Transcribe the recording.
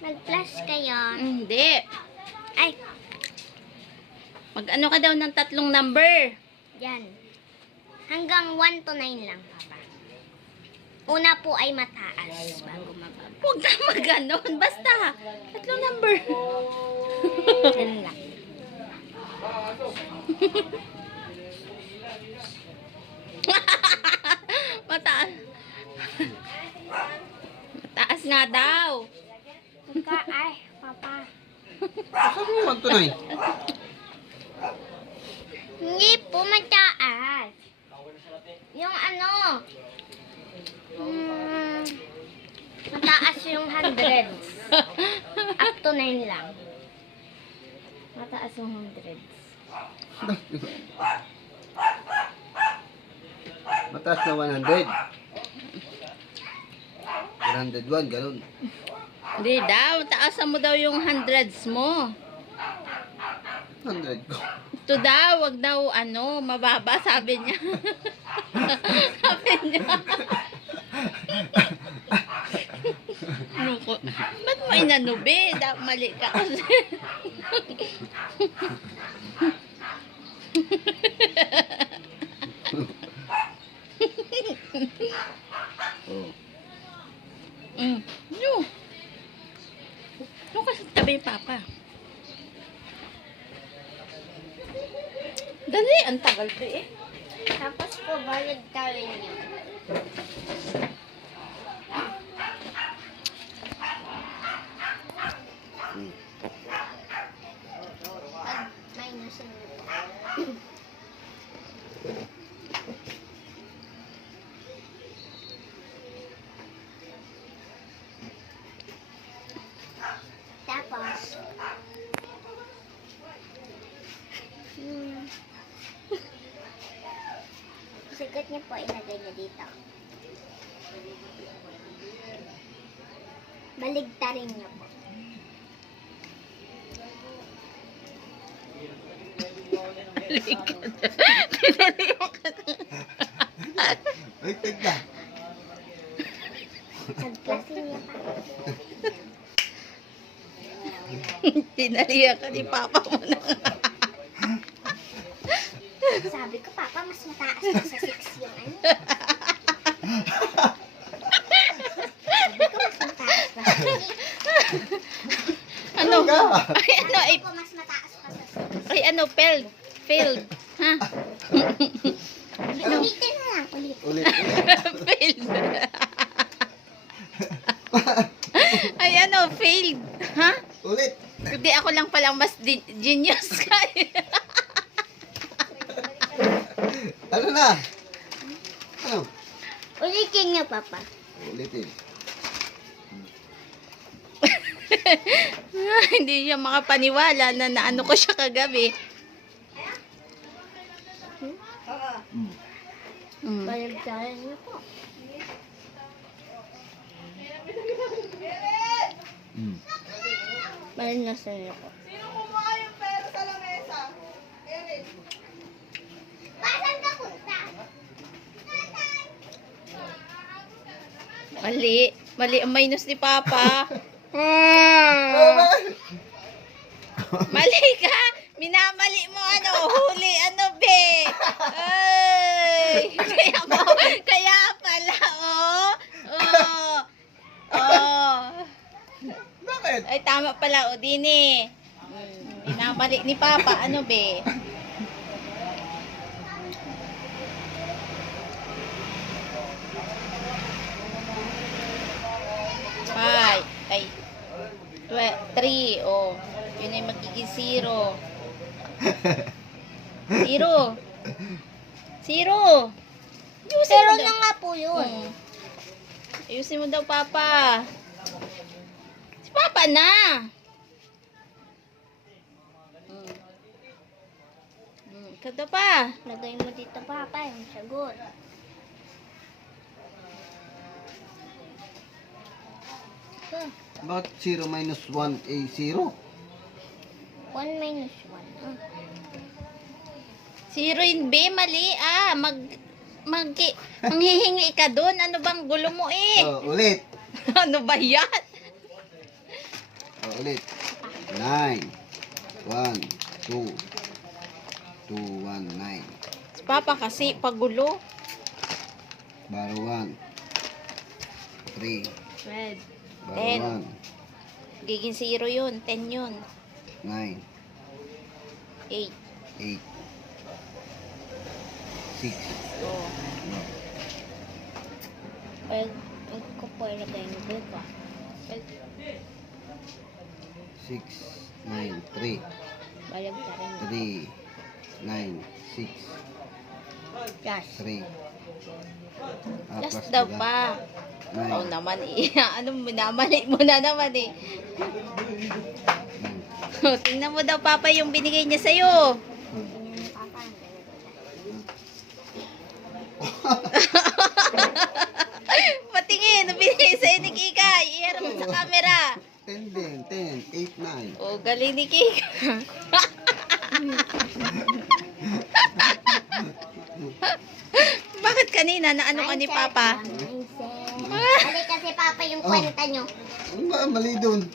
Mag-flash kayo. Hindi. Ay, Mag-ano ka daw ng 3 number. yan. Hanggang 1 to 9 lang, Papa. Una po ay mataas bago mababa. Huwag ka mag-ganon. Basta. 3 number. Yan lang. Mataas. Mataas nga daw. Ay, Papa. Saan mo magtunay? Hindi po mataas. Yung ano, mataas yung 100. Up to 9 lang. Mataas yung 100. Mataas na 100. 101, ganun. Hindi daw. Taasan mo daw yung 100s mo. 100 ko. Ito daw. Wag daw ano. Mababa sabi niya. Sabi niya. Nuko. Ba't mo inanubi? Mali ka kasi. Oh. Yo. Yung kasi tabi yung Papa. Dali, ang tagal pa eh. Tapos po, bayad tayo niyo. Minus tapos, sigat niya po, ilagay niya dito. Baligtarin niya po. Ay, tigda. Nagklasin niya pa. Tinalihan ka ni Papa mo na. Sabi ko, Papa, mas mataas pa sa 6 yung ano. Sabi ko, mas mataas pa sa 6. Ano? Ay, ano? Ay, Sabi ko, mas mataas pa sa 6. ay ano? Failed. Failed. Ha? Ulitin na lang, ulit. Ulit. Failed. Ay, ano? Failed. Ha? Ulit. Hindi ako lang palang mas genius ka. Ano na? Ano? Ulitin niyo, Papa. Ulitin. Hindi siya makapaniwala na naano ko siya kagabi. Baligtarin niyo po. Baligtarin niyo po. Sino kumuha yung pera sa lamesa? Eric. Pasan ka punta? Mali. Mali ang minus ni Papa. Mali ka. Minamali mo ano. Huli ano be. Ay. Kaya pala oh. Oh. Oh. Bakit? Ay tama pala o dini. Minamali ni Papa ano be. Five. Ay. 3. Oh. Yun ay magiging 0. 0. 0. Pero na nga po yun. Ayusin mo daw, Papa. Si Papa na. Ikaw daw pa. Lagay mo dito, Papa, yung sagot. Ito, Bakit 0 minus 1 ay 0? 1 minus 1. 0 in B, mali ah. manghihingi ka doon. Ano bang gulo mo eh? Oh, ulit. Ano ba yan? Oh, ulit. 9. 1, 2. 2, 1, 9. Si Papa kasi pagulo. Baro 1. 3. 12. Baro 1. Giging 0 yun. 10 yun. 9. 8. 8. 6. Oh. No. Well, ko po ilagay ng buka. 6. 9. 3. Balag ka rin. 3. 9. 6. Yes. 3. Last daw pa. Oh 9. naman eh. Ano minamali mo na naman eh. Oh, tingnan mo daw Papa yung binigay niya sa'yo. Patingin, ang binigay sa'yo ni Kika. I-harap mo sa camera. 10 din. 10. 8, 9. Oh, galing ni Kika. Bakit kanina na ano ka ni Papa? Mali kasi Papa yung kwenta nyo. Ano ba? Mali dun.